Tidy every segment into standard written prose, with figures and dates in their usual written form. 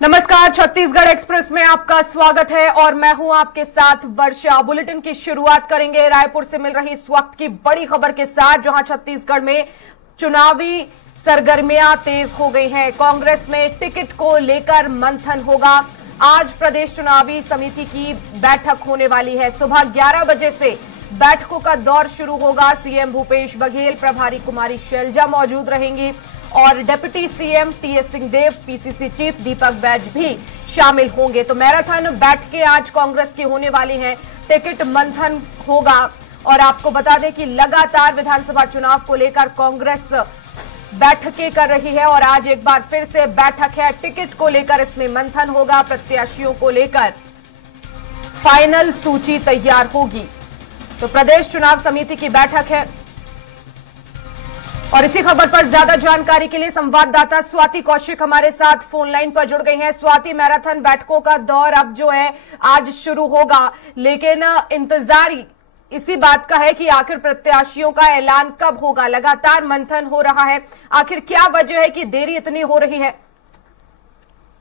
नमस्कार, छत्तीसगढ़ एक्सप्रेस में आपका स्वागत है और मैं हूं आपके साथ वर्षा। बुलेटिन की शुरुआत करेंगे रायपुर से मिल रही इस वक्त की बड़ी खबर के साथ, जहां छत्तीसगढ़ में चुनावी सरगर्मियां तेज हो गई हैं। कांग्रेस में टिकट को लेकर मंथन होगा। आज प्रदेश चुनावी समिति की बैठक होने वाली है। सुबह 11 बजे से बैठकों का दौर शुरू होगा। सीएम भूपेश बघेल, प्रभारी कुमारी शैलजा मौजूद रहेंगी और deputy CM TS Singhdeo, PCC chief Deepak Baij भी शामिल होंगे। तो मैराथन बैठकें आज कांग्रेस की होने वाली हैं। टिकट मंथन होगा और आपको बता दें कि लगातार विधानसभा चुनाव को लेकर कांग्रेस बैठकें कर रही है और आज एक बार फिर से बैठक है। टिकट को लेकर इसमें मंथन होगा। प्रत्याशियों को लेकर फाइनल सूची तैयार होगी। तो प्रदेश चुनाव समिति की बैठक है और इसी खबर पर ज्यादा जानकारी के लिए संवाददाता स्वाति कौशिक हमारे साथ फोन लाइन पर जुड़ गई हैं। स्वाति, मैराथन बैठकों का दौर अब जो है आज शुरू होगा, लेकिन इंतजार इसी बात का है कि आखिर प्रत्याशियों का ऐलान कब होगा। लगातार मंथन हो रहा है, आखिर क्या वजह है कि देरी इतनी हो रही है?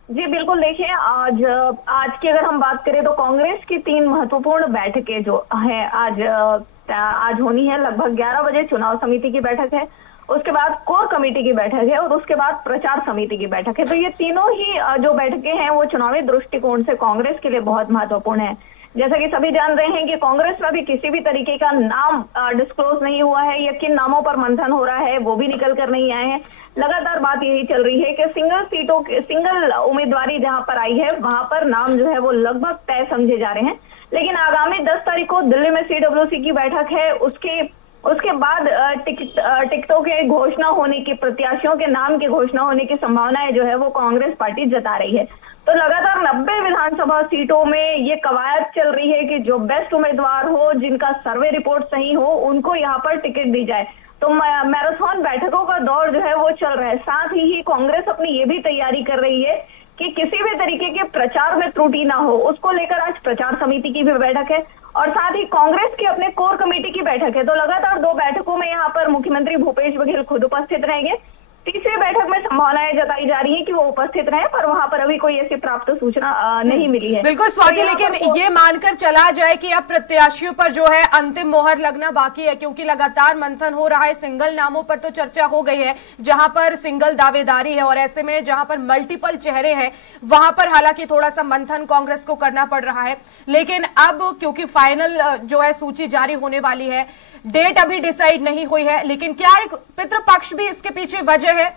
जी बिल्कुल, देखिए आज की अगर हम बात करें तो कांग्रेस की 3 महत्वपूर्ण बैठकें जो है आज होनी है। लगभग 11 बजे चुनाव समिति की बैठक है, उसके बाद कोर कमेटी की बैठक है और उसके बाद प्रचार समिति की बैठक है। तो ये तीनों ही जो बैठकें हैं वो चुनावी दृष्टिकोण से कांग्रेस के लिए बहुत महत्वपूर्ण है। जैसा कि सभी जान रहे हैं कि कांग्रेस में अभी किसी भी तरीके का नाम डिस्क्लोज नहीं हुआ है या किन नामों पर मंथन हो रहा है वो भी निकल कर नहीं आए हैं। लगातार बात यही चल रही है कि सिंगल उम्मीदवारी जहां पर आई है वहां पर नाम जो है वो लगभग तय समझे जा रहे हैं। लेकिन आगामी 10 तारीख को दिल्ली में CWC की बैठक है। उसके बाद टिकटों के घोषणा होने की, प्रत्याशियों के नाम की घोषणा होने की संभावनाएं जो है वो कांग्रेस पार्टी जता रही है। तो लगातार 90 विधानसभा सीटों में ये कवायद चल रही है कि जो बेस्ट उम्मीदवार हो, जिनका सर्वे रिपोर्ट सही हो, उनको यहाँ पर टिकट दी जाए। तो मैराथन बैठकों का दौर जो है वो चल रहा है। साथ ही कांग्रेस अपनी ये भी तैयारी कर रही है कि किसी भी तरीके के प्रचार में त्रुटि ना हो, उसको लेकर आज प्रचार समिति की भी बैठक है और साथ ही कांग्रेस की अपने कोर कमेटी की बैठक है। तो लगातार 2 बैठकों में यहाँ पर मुख्यमंत्री भूपेश बघेल खुद उपस्थित रहेंगे। तीसरी बैठक में संभावनाएं जताई जा रही है कि वो उपस्थित रहे, पर वहां पर अभी कोई ऐसी प्राप्त सूचना नहीं मिली है। बिल्कुल स्वाति, लेकिन ये मानकर चला जाए कि अब प्रत्याशियों पर जो है अंतिम मोहर लगना बाकी है, क्योंकि लगातार मंथन हो रहा है। सिंगल नामों पर तो चर्चा हो गई है, जहां पर सिंगल दावेदारी है और ऐसे में जहां पर मल्टीपल चेहरे हैं वहां पर हालांकि थोड़ा सा मंथन कांग्रेस को करना पड़ रहा है। लेकिन अब क्योंकि फाइनल जो है सूची जारी होने वाली है, डेट अभी डिसाइड नहीं हुई है, लेकिन क्या एक पितृपक्ष भी इसके पीछे वजह है?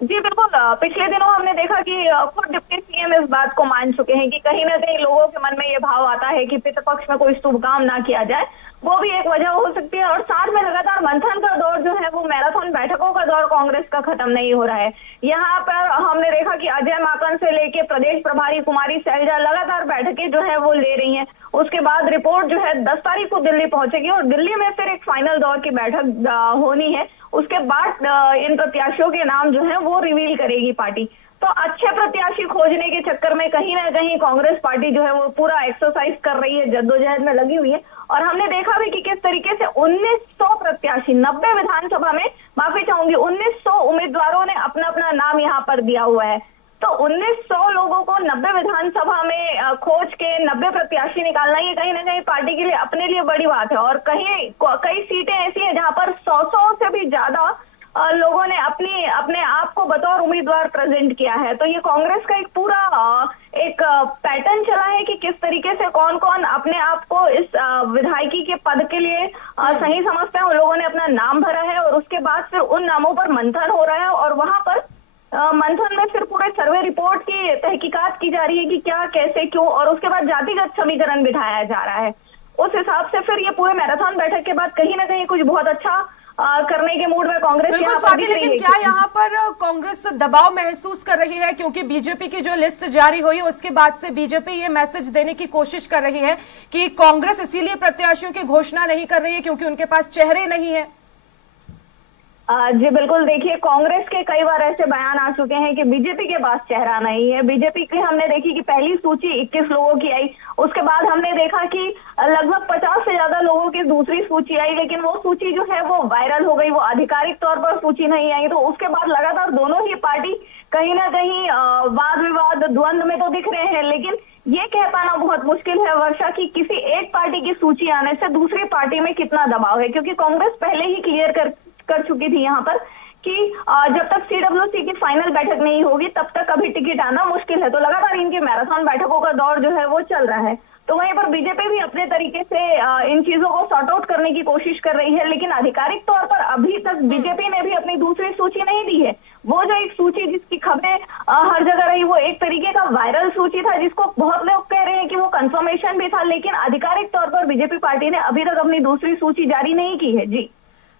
जी बिल्कुल, पिछले दिनों हमने देखा कि खुद डिप्टी सीएम इस बात को मान चुके हैं कि कहीं ना कहीं लोगों के मन में ये भाव आता है कि पितृपक्ष में कोई शुभ काम ना किया जाए, वो भी एक वजह हो सकती है। और साथ में लगातार मंथन का दौर जो है वो मैराथन बैठकों का दौर कांग्रेस का खत्म नहीं हो रहा है। यहाँ पर हमने देखा कि अजय माकन से लेके प्रदेश प्रभारी कुमारी शैलजा लगातार बैठकें जो है वो ले रही हैं। उसके बाद रिपोर्ट जो है 10 तारीख को दिल्ली पहुंचेगी और दिल्ली में फिर एक फाइनल दौर की बैठक होनी है। उसके बाद इन प्रत्याशियों के नाम जो है वो रिवील करेगी पार्टी। तो अच्छे प्रत्याशी खोजने के चक्कर में कहीं ना कहीं कांग्रेस पार्टी जो है वो पूरा एक्सरसाइज कर रही है, जद्दोजहद में लगी हुई है। और हमने देखा भी कि किस तरीके से 1900 प्रत्याशी 90 विधानसभा में, माफी चाहूंगी, 1900 उम्मीदवारों ने अपना अपना नाम यहाँ पर दिया हुआ है। तो 1900 लोगों को 90 विधानसभा में खोज के 90 प्रत्याशी निकालना, ये कहीं ना कहीं पार्टी के लिए, अपने लिए बड़ी बात है। और कई सीटें ऐसी हैं जहां पर 100 से भी ज्यादा लोगों ने अपने आप को बतौर उम्मीदवार प्रेजेंट किया है। तो ये कांग्रेस का एक पूरा एक पैटर्न चला है कि किस तरीके से कौन कौन अपने आप को इस विधायकी के पद के लिए सही समझते हैं। उन लोगों ने अपना नाम भरा है और उसके बाद फिर उन नामों पर मंथन हो रहा है और वहां पर मंथन में फिर पूरे सर्वे रिपोर्ट की तहकीकात की जा रही है कि क्या, कैसे, क्यों, और उसके बाद जातिगत समीकरण बिठाया जा रहा है। उस हिसाब से फिर ये पूरे मैराथन बैठक के बाद कहीं ना कहीं कुछ बहुत अच्छा करने के मूड में कांग्रेस बिल्कुल स्वाति, लेकिन क्या यहाँ पर कांग्रेस दबाव महसूस कर रही है? क्योंकि बीजेपी की जो लिस्ट जारी हुई उसके बाद से बीजेपी ये मैसेज देने की कोशिश कर रही है कि कांग्रेस इसीलिए प्रत्याशियों की घोषणा नहीं कर रही है क्योंकि उनके पास चेहरे नहीं है। जी बिल्कुल, देखिए कांग्रेस के कई बार ऐसे बयान आ चुके हैं कि बीजेपी के पास चेहरा नहीं है। बीजेपी की हमने देखी कि पहली सूची 21 लोगों की आई, उसके बाद हमने देखा कि लगभग 50 से ज्यादा लोगों की दूसरी सूची आई, लेकिन वो सूची जो है वो वायरल हो गई, वो आधिकारिक तौर पर सूची नहीं आई। तो उसके बाद लगातार दोनों ही पार्टी कहीं ना कहीं वाद विवाद द्वंद में तो दिख रहे हैं, लेकिन ये कह पाना बहुत मुश्किल है वर्षा की किसी एक पार्टी की सूची आने से दूसरी पार्टी में कितना दबाव है, क्योंकि कांग्रेस पहले ही क्लियर कर चुकी थी यहाँ पर कि जब तक सीडब्ल्यूसी की फाइनल बैठक नहीं होगी तब तक अभी टिकट आना मुश्किल है। तो लगातार इनकी मैराथन बैठकों का दौर जो है वो चल रहा है। तो वहीं पर बीजेपी भी अपने तरीके से इन चीजों को सॉर्ट आउट करने की कोशिश कर रही है, लेकिन आधिकारिक तौर पर अभी तक बीजेपी ने भी अपनी दूसरी सूची नहीं दी है। वो जो एक सूची जिसकी खबरें हर जगह रही, वो एक तरीके का वायरल सूची था, जिसको बहुत लोग कह रहे हैं कि वो कंफर्मेशन भी था, लेकिन आधिकारिक तौर पर बीजेपी पार्टी ने अभी तक अपनी दूसरी सूची जारी नहीं की है। जी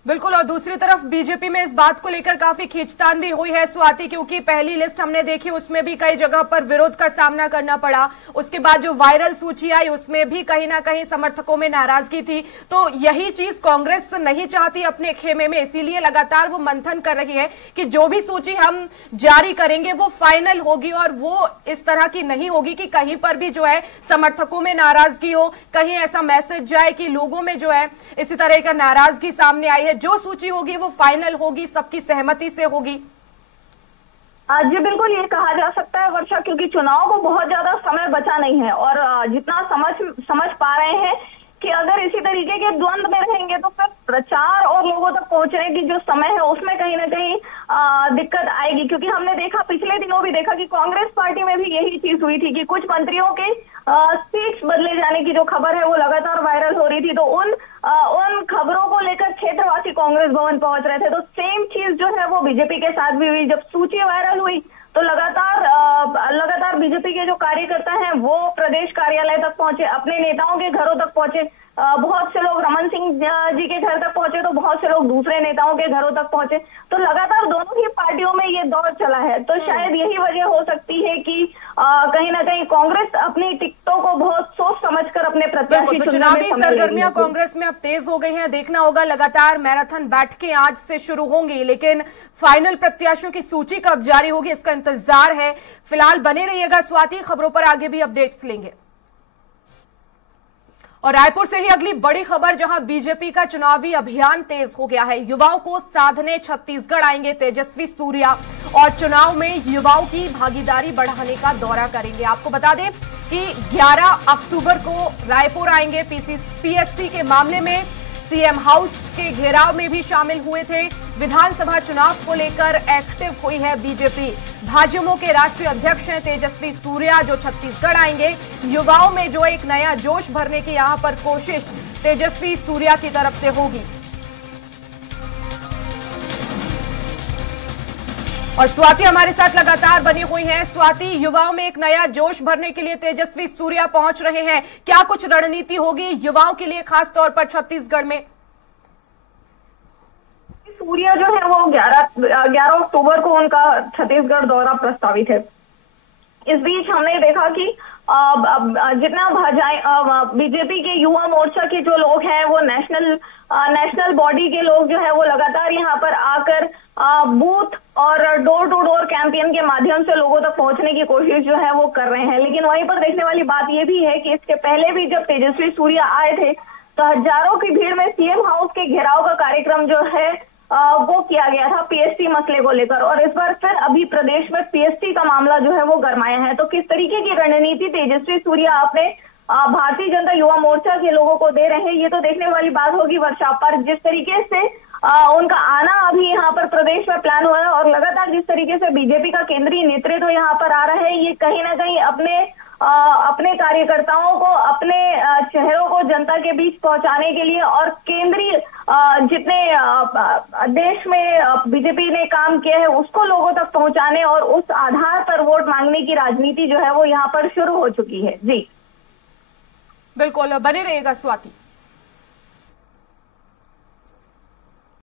बिल्कुल। और दूसरी तरफ बीजेपी में इस बात को लेकर काफी खींचतान भी हुई है स्वाति, क्योंकि पहली लिस्ट हमने देखी उसमें भी कई जगह पर विरोध का सामना करना पड़ा। उसके बाद जो वायरल सूची आई उसमें भी कहीं ना कहीं समर्थकों में नाराजगी थी। तो यही चीज कांग्रेस नहीं चाहती अपने खेमे में, इसीलिए लगातार वो मंथन कर रही है कि जो भी सूची हम जारी करेंगे वो फाइनल होगी और वो इस तरह की नहीं होगी कि कहीं पर भी जो है समर्थकों में नाराजगी हो, कहीं ऐसा मैसेज जाए कि लोगों में जो है इसी तरह का नाराजगी सामने आई है। जो सूची होगी वो फाइनल होगी, सबकी सहमति से होगी। जी बिल्कुल, ये कहा जा सकता है वर्षा, क्योंकि चुनाव को बहुत ज्यादा समय बचा नहीं है और जितना समझ पा रहे हैं कि अगर इसी तरीके के द्वंद में रहेंगे तो फिर प्रचार और लोगों तक पहुंचने की जो समय है उसमें कहीं ना कहीं दिक्कत आएगी। क्योंकि हमने देखा, पिछले दिनों भी देखा कि कांग्रेस पार्टी में भी यही चीज हुई थी कि कुछ मंत्रियों के सीट्स बदले जाने की जो खबर है वो लगातार वायरल हो रही थी। तो उन खबरों को लेकर क्षेत्रवासी कांग्रेस भवन पहुंच रहे थे। तो सेम चीज जो है वो बीजेपी के साथ भी हुई। जब सूची वायरल हुई तो लगातार बीजेपी के जो कार्यकर्ता हैं वो प्रदेश कार्यालय तक पहुंचे, अपने नेताओं के घरों तक पहुंचे। बहुत से लोग रमन सिंह जी के घर तक पहुंचे तो बहुत से लोग दूसरे नेताओं के घरों तक पहुंचे। तो लगातार दोनों ही पार्टियों में ये दौर चला है। तो शायद यही वजह हो सकती है कि कहीं ना कहीं कांग्रेस अपनी टिकटों को बहुत सोच समझकर अपने प्रत्याशी तो चुनावी सरगर्मियां कांग्रेस में अब तेज हो गई हैं। देखना होगा, लगातार मैराथन बैठकें आज से शुरू होंगी, लेकिन फाइनल प्रत्याशियों की सूची कब जारी होगी इसका इंतजार है। फिलहाल बने रहिएगा स्वाति, खबरों पर आगे भी अपडेट्स लेंगे। और रायपुर से ही अगली बड़ी खबर, जहां बीजेपी का चुनावी अभियान तेज हो गया है। युवाओं को साधने छत्तीसगढ़ आएंगे तेजस्वी सूर्या और चुनाव में युवाओं की भागीदारी बढ़ाने का दौरा करेंगे। आपको बता दें कि 11 अक्टूबर को रायपुर आएंगे। पीएससी के मामले में सीएम हाउस के घेराव में भी शामिल हुए थे। विधानसभा चुनाव को लेकर एक्टिव हुई है बीजेपी। भाजपा के राष्ट्रीय अध्यक्ष हैं तेजस्वी सूर्या, जो छत्तीसगढ़ आएंगे। युवाओं में जो एक नया जोश भरने की यहां पर कोशिश तेजस्वी सूर्या की तरफ से होगी। और स्वाति हमारे साथ लगातार बनी हुई हैं। स्वाति, युवाओं में एक नया जोश भरने के लिए तेजस्वी सूर्या पहुंच रहे हैं, क्या कुछ रणनीति होगी युवाओं के लिए खास तौर पर छत्तीसगढ़ में? सूर्या जो है वो 11 अक्टूबर को उनका छत्तीसगढ़ दौरा प्रस्तावित है। इस बीच हमने देखा कि जितना बीजेपी के युवा मोर्चा के जो लोग हैं वो नेशनल बॉडी के लोग जो है वो लगातार यहाँ पर आकर बूथ और डोर टू डोर कैंपेन के माध्यम से लोगों तक पहुंचने की कोशिश जो है वो कर रहे हैं। लेकिन वहीं पर देखने वाली बात ये भी है कि इसके पहले भी जब तेजस्वी सूर्या आए थे तो हजारों की भीड़ में सीएम हाउस के घेराव का कार्यक्रम जो है वो किया गया था पीएससी मसले को लेकर। और इस बार फिर अभी प्रदेश में पीएससी का मामला जो है वो गरमाया है। तो किस तरीके की रणनीति तेजस्वी सूर्या अपने भारतीय जनता युवा मोर्चा के लोगों को दे रहे हैं, ये तो देखने वाली बात होगी वर्षा। पर जिस तरीके से उनका आना अभी यहाँ पर प्रदेश में प्लान हुआ है और लगातार जिस तरीके से बीजेपी का केंद्रीय नेतृत्व यहाँ पर आ रहा है, ये कहीं ना कहीं अपने कार्यकर्ताओं को, अपने चेहरों को जनता के बीच पहुंचाने के लिए और केंद्रीय जितने देश में बीजेपी ने काम किया है उसको लोगों तक पहुंचाने और उस आधार पर वोट मांगने की राजनीति जो है वो यहाँ पर शुरू हो चुकी है। जी बिल्कुल, बने रहिएगा स्वाति।